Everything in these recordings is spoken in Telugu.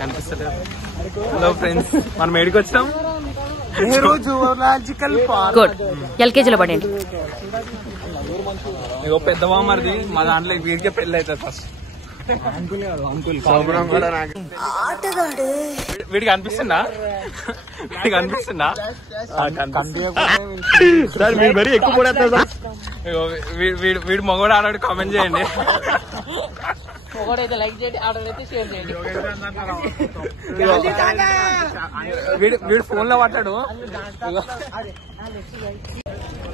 కనిపిస్తలేదు. హలో ఫ్రెండ్స్, మనం ఏడికి వచ్చినాం? ఎల్కేజీలో పడండి. ఇగో పెద్ద బామ్మది మా దాంట్లో వీరికే పెళ్లి అవుతుంది ఫస్ట్. వీడికి అనిపిస్తుందా? వీడికి అనిపిస్తుందా? సార్ మీరు మరీ ఎక్కువ పడేస్తారు సార్. వీడు మొగోడు ఆడాడు, కామెంట్ చేయండి. వీడు ఫోన్ లో మాట్లాడు.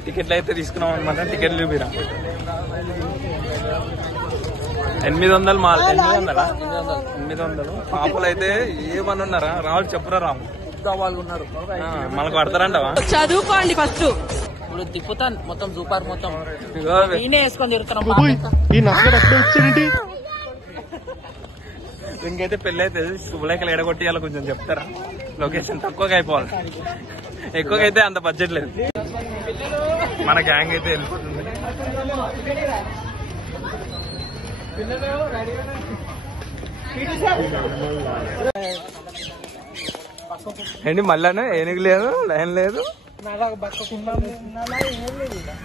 టికెట్లు అయితే తీసుకున్నాం అనమాట. టికెట్లు చూపిరా. 800 మాల్. 800 పాపలు అయితే ఏమని ఉన్నారా? రావాలి చెప్పురా. రాము వాళ్ళు ఉన్నారు, మనకు పడతారంటవా? చదువుకోండి ఫస్ట్. ఇప్పుడు తిప్పుతాను మొత్తం సూపర్ మొత్తం నేనే వేసుకొని తిరుగుతున్నాం. ఇంకైతే పెళ్లి అయితే శుభలేఖలు ఎడగొట్టియాలి. కొంచెం చెప్తారా? లొకేషన్ తక్కువగా అయిపోవాలి, ఎక్కువగా అయితే అంత బడ్జెట్ లేదు. మన గ్యాంగ్ అయితే వెళ్ళిపోతుంది. ఏంటి మళ్ళానే ఏనుగు లేదు, లైన్ లేదు.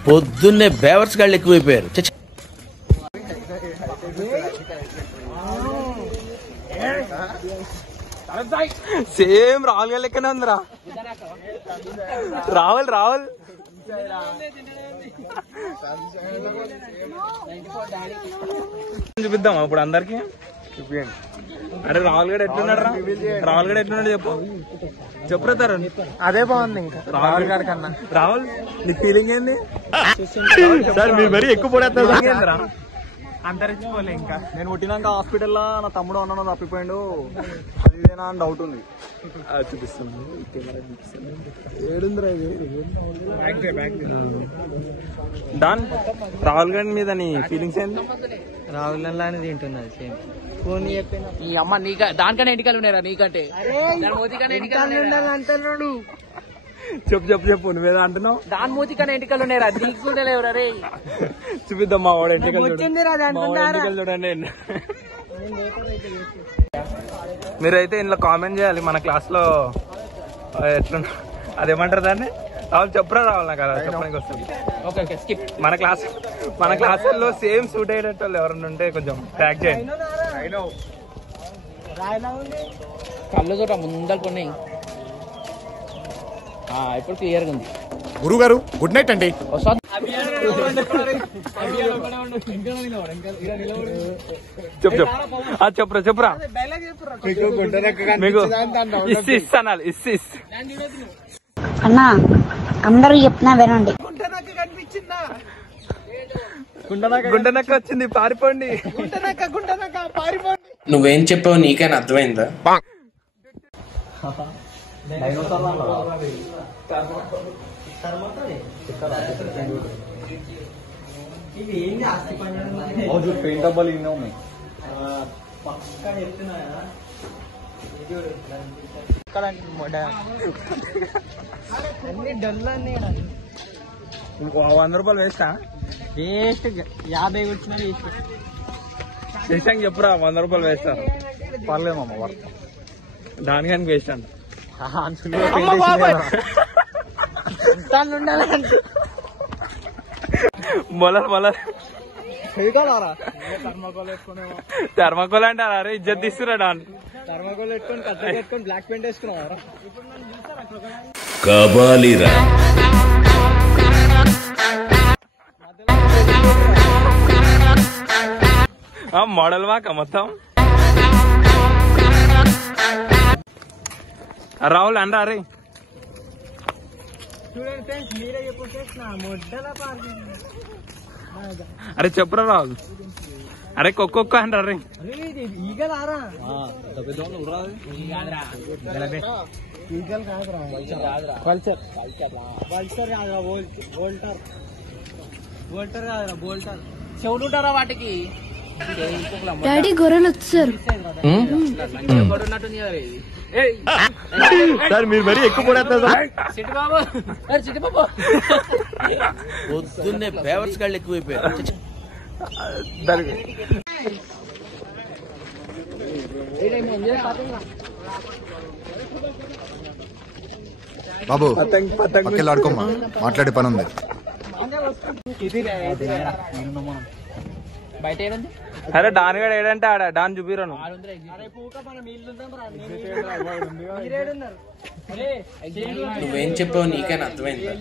పొద్దున్నే బేవర్స్ గాళ్ళు ఎక్కువైపోయారు. సేమ్ రాహుల్ గారి లెక్కనే ఉందిరా. రాహుల్ చూపిద్దామా ఇప్పుడు అందరికి? చూపించండి. అరే రాహుల్ గడ్ ఎట్లున్నాడు రా? రాహుల్ గడ్ ఎట్లున్నాడు చెప్పురా తరుణ్. అదే బాగుంది. ఇంకా రాహుల్ గారి కన్నా రాహుల్ నీ ఫీలింగ్ ఏంది? సార్ మీరు మరీ ఎక్కువ పడేస్తారు. అంతరించిపోలే ఇంకా. నేను పుట్టినాక హాస్పిటల్లో నా తమ్ముడు అన్న తప్పిపోయాడు, అది ఇదేనా అని డౌట్ ఉంది. చూపిస్తుంది. డాన్, రాహుల్ గారి మీద నీ ఫీలింగ్స్ ఏంటి? రాహుల్ అనేది ఏంటున్నది సేమ్. ఈ అమ్మ నీక దానికన్నా ఎన్నికలు ఉన్నారా నీకంటే? అంటున్నాడు. చెప్పు నువ్వేదో అంటున్నావు. దాని మూతి కన్నా ఎన్నికలు ఉన్నారా? నీకు కూడా లేవురా రే. చూపిద్దాం మా వాడు ఎన్నికలు చూడండి. మీరైతే ఇంట్లో కామెంట్ చేయాలి. మన క్లాస్ లో ఎట్లున్నా అదేమంటారు దాన్ని? రావాలి చెప్పురా. రావాలి నాకు అలా చెప్పడానికి వస్తుంది. మన క్లాసుల్లో సేమ్ సూట్ అయ్యేటట్టు వాళ్ళు ఎవరన్నా ఉంటే కొంచెం ట్యాగ్ చేయండి. కళ్ళు చూడ ముందలుకున్నాయి. ఇప్పుడు క్లియర్ గా ఉంది. గురువు గారు గుడ్ నైట్ అండి. చెప్పురా. మీకు ఇస్తాను. అన్నా అందరూ చెప్తున్నా వినండి. గుండెనక్క వచ్చింది, పారిపోండి. నువ్వేం చెప్పావు నీకైనా అర్థమైందా? పెయింట్ డబ్బాలు ఇన్ని ఉన్నాయి. ₹100 వేస్టా? వేస్ట్ 50 వచ్చినా వేస్ట్. శశాంక్ చెప్పురా. ₹100 వేస్తారు. పర్లేమమ్మ దానికని వేస్ట్ అంట. మొలర్ థర్మాకోల్ అంటారా? అరే ఇజ్జత్ తీస్తురా. డాన్ థర్మాకోల్ పెట్టుకొని కట్ట పెట్టుకొని బ్లాక్ పెయింట్ వేసుకున్నావా? కబాలిరా. మోడల్ వాక మొత్తం. రాహుల్ అండా. అరే అరే చెప్పురా రాహుల్. అరే కొక్కొక్క అంటారా? అరే చెవులుంటారా వాటికి? డాడీ గొర్రెలు వచ్చారు. సార్ మీరు మరీ ఎక్కువ పడేస్తారు. పొద్దున్నే బేవర్స్ గాళ్ళు ఎక్కువైపోయారు. బాబు పక్కకి ఆడుకోమ్మా, మాట్లాడే పని ఉంది. బయట ఏడండి అరే డాన్ గడ ఏడంటే ఆడ డాన్ చూపిరాను. నువ్వేం చెప్పావు నీకైనా అర్థమైందా?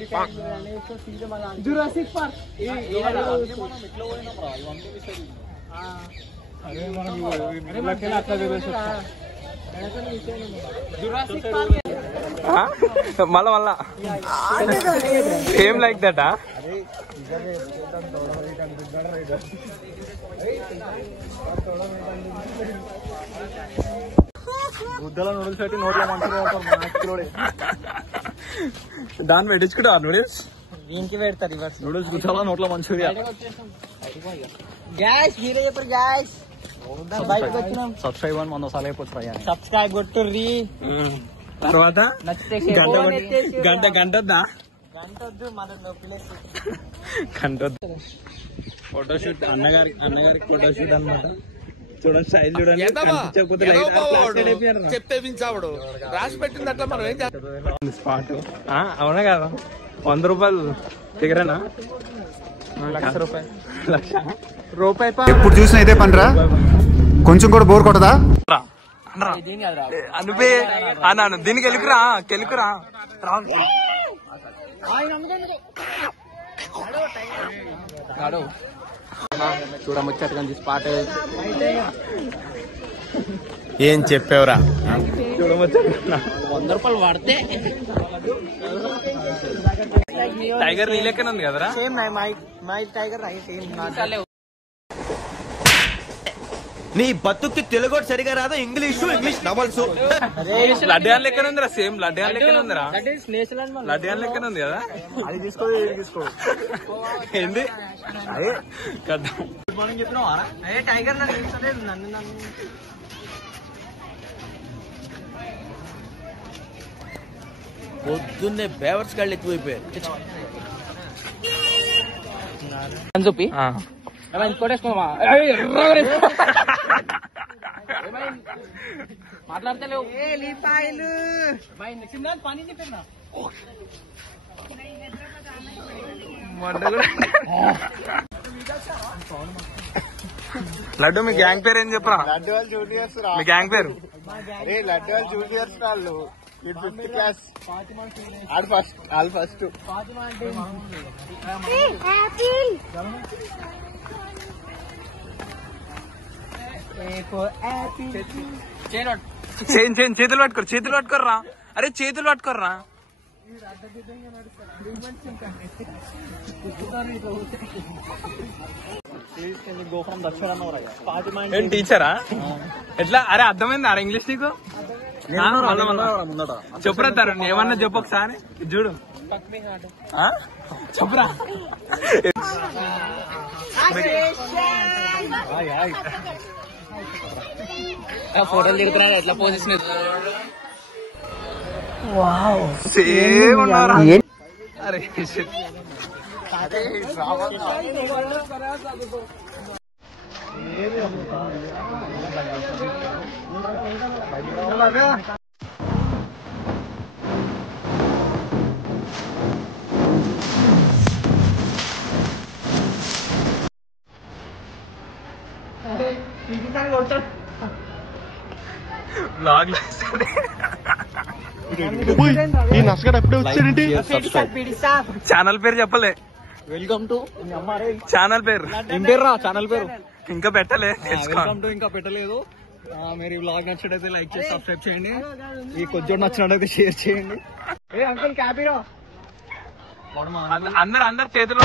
మళ్ళా సేమ్ లైక్ దట్. గుద్దల నూడిల్స్ పెట్టి నోట్లో మంచిగా దాన్ని పెట్టించుకుంటా నూడిల్స్. దీనికి పెడతారు రివర్స్ నూడిల్స్ గుచ్చాలా నోట్లో మంచిగా. గ్యాస్ మీరే చెప్పారు గ్యాస్. బయటకు వచ్చినాం. సబ్స్క్రైబ్ అని 100 సార్లు అయిపోతుంది. సబ్స్క్రైబ్ కొట్టుర్రి. తర్వాత నచ్చితే గంట వద్దా? గంట వద్దు మన ప్లేస్ గంట వద్దు. ఫోటోషూట్ అన్నగారికి ఫోటోషూట్ అన్నమాట. చూడండి స్టైల్ చూడండి. చెప్తే వించావుడు రాసి పెట్టింది అట్లా మనం ఏం చేస్తాం? స్పాట్ అవునా కదా? 100 రూపాయలు దగ్గరేనా? లక్ష రూపాయి. ఎప్పుడు చూసినా ఇదే పనిరా, కొంచెం కూడా బోర్ కొట్టదా? అనుపే అన్నాను. దీనికి కెలుకురా చూడముచ్చట స్పాట్. ఏం చెప్పావురా? 100 రూపాయలు పడితే టైగర్ నీ లెక్కన ఉంది కదరా? Same my tiger same. నీ బతుక్కి తెలుగు సరిగా రాదా? English novels. లడ్డాన్ లెక్కన ఉందిరా. సేమ్ లడ్డాన్ లెక్కన ఉందిరా. లడ్డాన్ లెక్కన ఉంది కదా? అది తీసుకో ఏంది అదే కదా? Good morning చెప్పినావా? టైగర్ నన్ను పొద్దున్నే బేవర్స్ గాళ్ళు ఎక్కువైపోయారు. చూపి కొట్టేసుకోమా. మాట్లాడతలేవు. పని చెప్పినా లడ్డు మీ గ్యాంగ్ పేరు ఏం చెప్పరా? లడ్డు వాళ్ళు జూనియర్స్ రా. మీ గ్యాంగ్ పేరు? అరే లడ్డు వాళ్ళు జూనియర్స్ వాళ్ళు. 5th class. వాళ్ళు ఫస్ట్. చేతులు పట్టుకోర్రా. అరే చేతులు పట్టుకోర్రా. ఏం టీచరా? ఎట్లా? అరే అర్థమైంది ఆడ ఇంగ్లీష్ నీకు? చెప్పురా తరుణ్, ఏమన్నా చెప్పు ఒకసారి. చూడు చెప్పురా. ఫోటోలు దిగుతున్నా ఎట్లా పోజిషన్. సేమ్ ఉన్నారా? అరే ఛానల్ పేరు చెప్పలే. వెల్కమ్ టు ఛానల్ పేరు ఏం పేరు రా? ఛానల్ పేరు ఇంకా పెట్టలే. వెల్కమ్ టు ఇంకా పెట్టలేదు. మీరు ఈ వ్లాగ్ నచ్చినట్టయితే లైక్ చేసి సబ్స్క్రైబ్ చేయండి. ఈ కొద్దిగా నచ్చినట్టయితే షేర్ చేయండి. అంకుల్ క్యాపీరో అందరు చేతులు